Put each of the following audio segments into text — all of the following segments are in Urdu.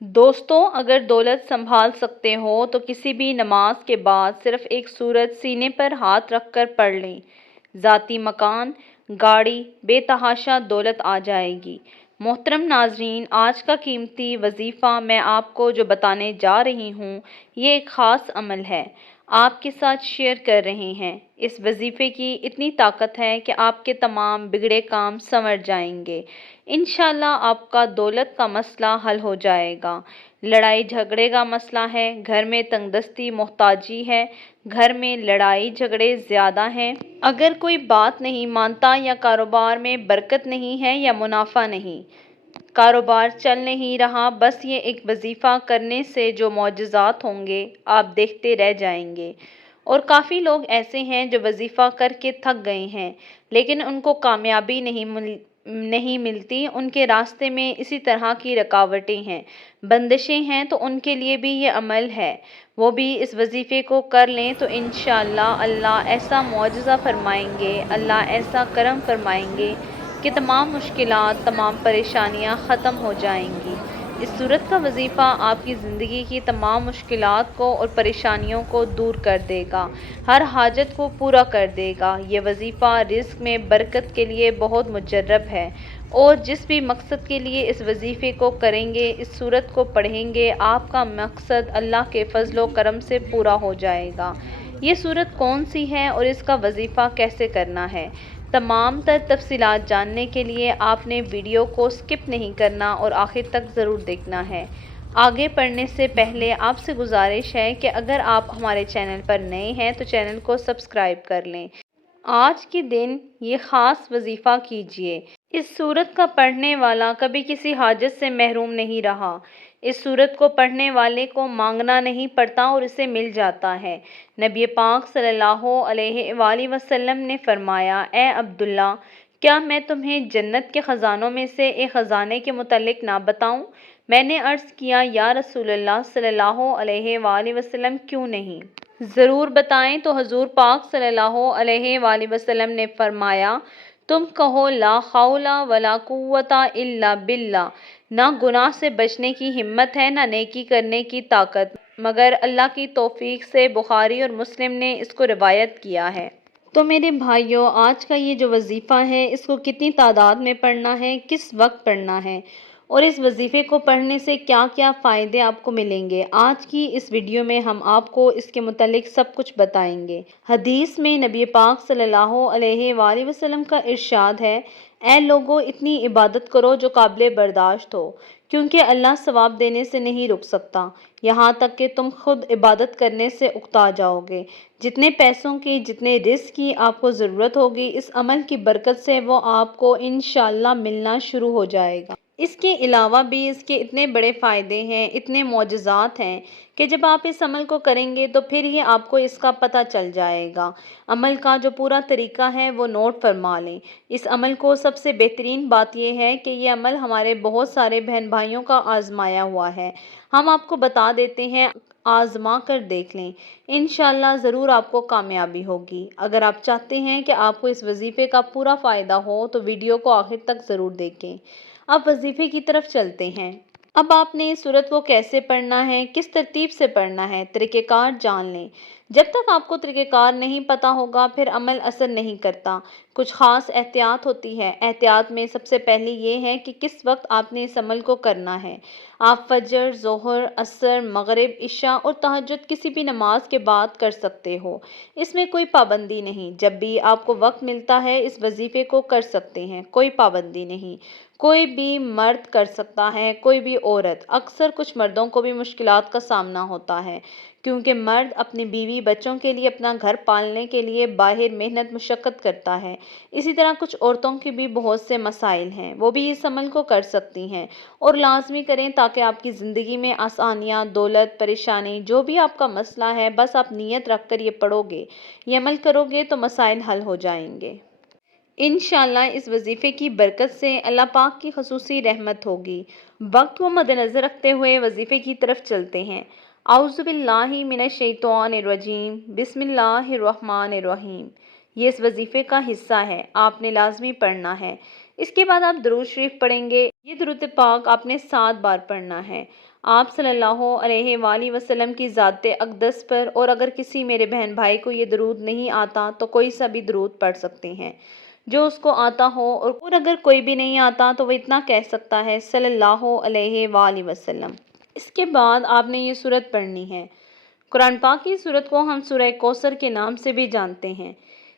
دوستوں، اگر دولت سنبھال سکتے ہو تو کسی بھی نماز کے بعد صرف ایک سورت سینے پر ہاتھ رکھ کر پڑھ لیں۔ ذاتی مکان، گاڑی، بے تحاشا دولت آ جائے گی۔ محترم ناظرین، آج کا قیمتی وظیفہ میں آپ کو جو بتانے جا رہی ہوں، یہ ایک خاص عمل ہے۔ آپ کے ساتھ شیئر کر رہے ہیں۔ اس وظیفے کی اتنی طاقت ہے کہ آپ کے تمام بگڑے کام سنور جائیں گے۔ انشاءاللہ آپ کا دولت کا مسئلہ حل ہو جائے گا۔ لڑائی جھگڑے کا مسئلہ ہے، گھر میں تنگ دستی محتاجی ہے، گھر میں لڑائی جھگڑے زیادہ ہیں، اگر کوئی بات نہیں مانتا یا کاروبار میں برکت نہیں ہے یا منافع نہیں، کاروبار چل نہیں رہا، بس یہ ایک وظیفہ کرنے سے جو معجزات ہوں گے آپ دیکھتے رہ جائیں گے۔ اور کافی لوگ ایسے ہیں جو وظیفہ کر کے تھک گئے ہیں لیکن ان کو کامیابی نہیں ملتی، ان کے راستے میں اسی طرح کی رکاوٹیں ہیں، بندشیں ہیں، تو ان کے لیے بھی یہ عمل ہے۔ وہ بھی اس وظیفے کو کر لیں تو انشاءاللہ اللہ ایسا معجزہ فرمائیں گے، اللہ ایسا کرم فرمائیں گے کہ تمام مشکلات، تمام پریشانیاں ختم ہو جائیں گی۔ اس صورت کا وظیفہ آپ کی زندگی کی تمام مشکلات کو اور پریشانیوں کو دور کر دے گا، ہر حاجت کو پورا کر دے گا۔ یہ وظیفہ رزق میں برکت کے لیے بہت مجرب ہے، اور جس بھی مقصد کے لیے اس وظیفے کو کریں گے، اس صورت کو پڑھیں گے، آپ کا مقصد اللہ کے فضل و کرم سے پورا ہو جائے گا۔ یہ صورت کون سی ہے اور اس کا وظیفہ کیسے کرنا ہے، تمام تر تفصیلات جاننے کے لیے آپ نے ویڈیو کو سکپ نہیں کرنا اور آخر تک ضرور دیکھنا ہے۔ آگے پڑھنے سے پہلے آپ سے گزارش ہے کہ اگر آپ ہمارے چینل پر نئے ہیں تو چینل کو سبسکرائب کر لیں۔ آج کے دن یہ خاص وظیفہ کیجیے۔ اس سورت کا پڑھنے والا کبھی کسی حاجت سے محروم نہیں رہا۔ اس سورت کو پڑھنے والے کو مانگنا نہیں پڑتا اور اسے مل جاتا ہے۔ نبی پاک صلی اللہ علیہ وآلہ وسلم نے فرمایا، اے عبداللہ، کیا میں تمہیں جنت کے خزانوں میں سے ایک خزانے کے متعلق نہ بتاؤں؟ میں نے عرض کیا، یا رسول اللہ صلی اللہ علیہ وآلہ وسلم، کیوں نہیں؟ ضرور بتائیں۔ تو حضور پاک صلی اللہ علیہ وآلہ وسلم نے فرمایا، تم کہو لا حول ولا قوت الا باللہ۔ نہ گناہ سے بچنے کی ہمت ہے، نہ نیکی کرنے کی طاقت، مگر اللہ کی توفیق سے۔ بخاری اور مسلم نے اس کو روایت کیا ہے۔ تو میرے بھائیوں، آج کا یہ جو وظیفہ ہے، اس کو کتنی تعداد میں پڑھنا ہے، کس وقت پڑھنا ہے، اور اس وظیفے کو پڑھنے سے کیا کیا فائدے آپ کو ملیں گے، آج کی اس ویڈیو میں ہم آپ کو اس کے متعلق سب کچھ بتائیں گے۔ حدیث میں نبی پاک صلی اللہ علیہ وآلہ وسلم کا ارشاد ہے، اے لوگو، اتنی عبادت کرو جو قابل برداشت ہو، کیونکہ اللہ ثواب دینے سے نہیں رک سکتا یہاں تک کہ تم خود عبادت کرنے سے اکتا جاؤ گے۔ جتنے پیسوں کی، جتنے رزق کی آپ کو ضرورت ہوگی، اس عمل کی برکت سے وہ آپ کو انشاءاللہ ملنا شروع ہو جائے گا۔ اس کے علاوہ بھی اس کے اتنے بڑے فائدے ہیں، اتنے معجزات ہیں کہ جب آپ اس عمل کو کریں گے تو پھر ہی آپ کو اس کا پتہ چل جائے گا۔ عمل کا جو پورا طریقہ ہے وہ نوٹ فرما لیں۔ اس عمل کو سب سے بہترین بات یہ ہے کہ یہ عمل ہمارے بہت سارے بہن بھائیوں کا آزمایا ہوا ہے۔ ہم آپ کو بتا دیتے ہیں، آزما کر دیکھ لیں، انشاءاللہ ضرور آپ کو کامیابی ہوگی۔ اگر آپ چاہتے ہیں کہ آپ کو اس وظیفے کا پورا فائدہ ہو تو ویڈیو کو آخر تک ضرور دیکھیں۔ اب وظیفے کی طرف چلتے ہیں۔ اب آپ نے اس سورت کو کیسے پڑھنا ہے، کس ترتیب سے پڑھنا ہے، طریقہ کار جان لیں۔ جب تک آپ کو طریقہ کار نہیں پتہ ہوگا پھر عمل اثر نہیں کرتا۔ کچھ خاص احتیاط ہوتی ہے۔ احتیاط میں سب سے پہلی یہ ہے کہ کس وقت آپ نے اس عمل کو کرنا ہے۔ آپ فجر، ظہر، عصر، مغرب، عشاء اور تہجد کسی بھی نماز کے بعد کر سکتے ہو، اس میں کوئی پابندی نہیں۔ جب بھی آپ کو وقت ملتا ہے اس وظیفے کو کر سکتے ہیں، کوئی پابندی نہیں۔ کوئی بھی مرد کر سکتا ہے، کوئی بھی عورت۔ اکثر کچھ مردوں کو بھی مشکلات کا سامنا ہوتا ہے، کیونکہ مرد اپنی بیوی بچوں کے لیے، اپنا گھر پالنے کے لیے باہر محنت مشقت کرتا ہے۔ اسی طرح کچھ عورتوں کے بھی بہت سے مسائل ہیں، وہ بھی اس عمل کو کر سکتی ہیں، اور لازمی کریں تاکہ آپ کی زندگی میں آسانیاں، دولت، پریشانی، جو بھی آپ کا مسئلہ ہے، بس آپ نیت رکھ کر یہ پڑھو گے، یہ عمل کرو گے تو مسائل حل ہو جائیں گے۔ انشاءاللہ اس وظیفے کی برکت سے اللہ پاک کی خصوصی رحمت ہوگی۔ وقت کو مد نظر رکھتے ہوئے وظیفے کی طرف چلتے ہیں۔ اعوذ باللہ من الشیطان الرجیم، بسم اللہ الرحمن الرحیم۔ یہ اس وظیفے کا حصہ ہے، آپ نے لازمی پڑھنا ہے۔ اس کے بعد آپ درود شریف پڑھیں گے۔ یہ درود پاک آپ نے 7 بار پڑھنا ہے آپ صلی اللہ علیہ وآلہ وسلم کی ذات اقدس پر، اور اگر کسی میرے بہن بھائی کو یہ درود نہیں آتا تو کوئی سا بھی درود پڑھ سکتے ہیں جو اس کو آتا ہو، اور اگر کوئی بھی نہیں آتا تو وہ اتنا کہہ سکتا ہے صلی اللہ علیہ وآلہ وسلم۔ اس کے بعد آپ نے یہ سورت پڑھنی ہے۔ قرآن پاک کی سورت کو ہم سورہ کوثر کے نام سے بھی جانتے ہیں۔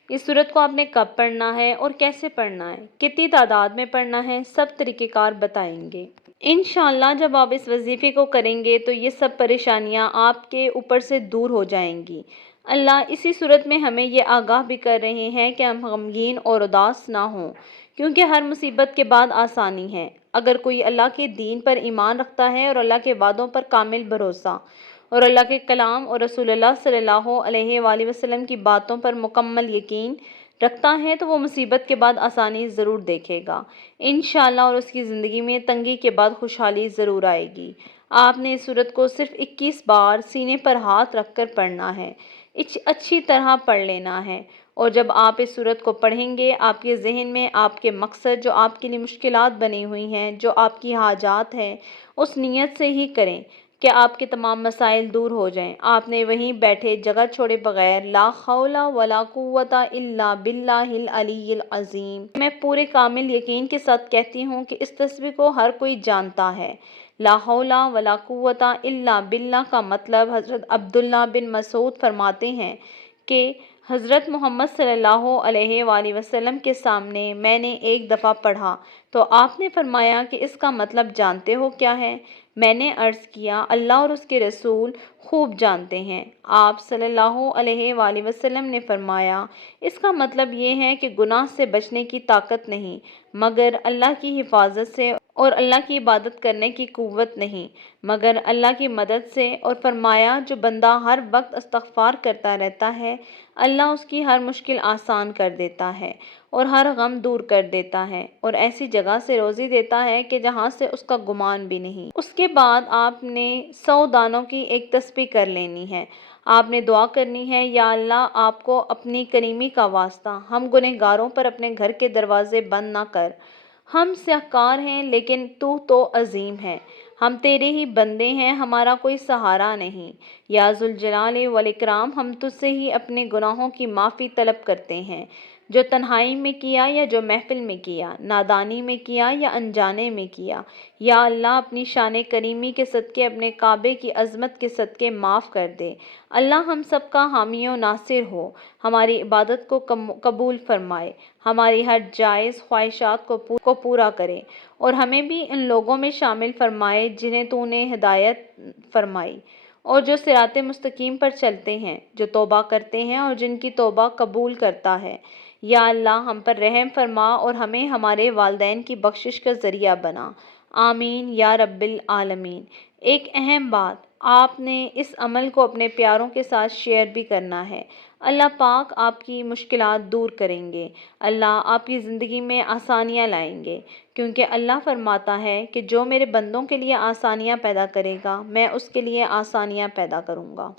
اس سورت کو آپ نے کب پڑھنا ہے اور کیسے پڑھنا ہے، کتنی تعداد میں پڑھنا ہے، سب طریقہ کار بتائیں گے۔ انشاءاللہ جب آپ اس وظیفے کو کریں گے تو یہ سب پریشانیاں آپ کے اوپر سے دور ہو جائیں گی۔ اللہ اسی صورت میں ہمیں یہ آگاہ بھی کر رہے ہیں کہ ہم غمگین اور اداس نہ ہوں، کیونکہ ہر مصیبت کے بعد آسانی ہے۔ اگر کوئی اللہ کے دین پر ایمان رکھتا ہے اور اللہ کے وعدوں پر کامل بھروسہ اور اللہ کے کلام اور رسول اللہ صلی اللہ علیہ وآلہ وسلم کی باتوں پر مکمل یقین رکھتا ہے تو وہ مصیبت کے بعد آسانی ضرور دیکھے گا انشاءاللہ، اور اس کی زندگی میں تنگی کے بعد خوشحالی ضرور آئے گی۔ آپ نے اس سورت کو صرف 21 بار سینے پر ہاتھ رکھ کر پڑھنا ہے، اچھی طرح پڑھ لینا ہے، اور جب آپ اس سورت کو پڑھیں گے آپ کے ذہن میں آپ کے مقصد جو آپ کے لیے مشکلات بنی ہوئی ہیں، جو آپ کی حاجات ہیں، اس نیت سے ہی کریں کہ آپ کے تمام مسائل دور ہو جائیں۔ آپ نے وہیں بیٹھے جگہ چھوڑے بغیر لا حول ولا قوت الا باللہ العلی العظیم، میں پورے کامل یقین کے ساتھ کہتی ہوں کہ اس تسبیح کو ہر کوئی جانتا ہے۔ لا حول ولا قوت الا باللہ کا مطلب حضرت عبداللہ بن مسعود فرماتے ہیں کہ حضرت محمد صلی اللہ علیہ وآلہ وسلم کے سامنے میں نے ایک دفعہ پڑھا تو آپ نے فرمایا کہ اس کا مطلب جانتے ہو کیا ہے؟ میں نے عرض کیا اللہ اور اس کے رسول خوب جانتے ہیں۔ آپ صلی اللہ علیہ وآلہ وسلم نے فرمایا اس کا مطلب یہ ہے کہ گناہ سے بچنے کی طاقت نہیں مگر اللہ کی حفاظت سے، اور اللہ کی عبادت کرنے کی قوت نہیں مگر اللہ کی مدد سے، اور فرمایا جو بندہ ہر وقت استغفار کرتا رہتا ہے اللہ اس کی ہر مشکل آسان کر دیتا ہے اور ہر غم دور کر دیتا ہے، اور ایسی جگہ سے روزی دیتا ہے کہ جہاں سے اس کا گمان بھی نہیں۔ اس کے بعد آپ نے 100 دانوں کی ایک تسبیح کر لینی ہے۔ آپ نے دعا کرنی ہے یا اللہ آپ کو اپنی کریمی کا واسطہ ہم گنہگاروں پر اپنے گھر کے دروازے بند نہ کر، ہم سیاہکار ہیں لیکن تو عظیم ہے، ہم تیرے ہی بندے ہیں، ہمارا کوئی سہارا نہیں، یا ذوالجلال والاکرام ہم تجھ سے ہی اپنے گناہوں کی معافی طلب کرتے ہیں، جو تنہائی میں کیا یا جو محفل میں کیا، نادانی میں کیا یا انجانے میں کیا، یا اللہ اپنی شان کریمی کے صدقے اپنے کعبے کی عظمت کے صدقے معاف کر دے۔ اللہ ہم سب کا حامی و ناصر ہو، ہماری عبادت کو قبول فرمائے، ہماری ہر جائز خواہشات کو پورا کرے، اور ہمیں بھی ان لوگوں میں شامل فرمائے جنہیں تو نے ہدایت فرمائی اور جو صراط مستقیم پر چلتے ہیں، جو توبہ کرتے ہیں اور جن کی توبہ قبول کرتا ہے۔ یا اللہ ہم پر رحم فرما اور ہمیں ہمارے والدین کی بخشش کا ذریعہ بنا، آمین یا رب العالمین۔ ایک اہم بات، آپ نے اس عمل کو اپنے پیاروں کے ساتھ شیئر بھی کرنا ہے۔ اللہ پاک آپ کی مشکلات دور کریں گے، اللہ آپ کی زندگی میں آسانیاں لائیں گے، کیونکہ اللہ فرماتا ہے کہ جو میرے بندوں کے لیے آسانیاں پیدا کرے گا میں اس کے لیے آسانیاں پیدا کروں گا۔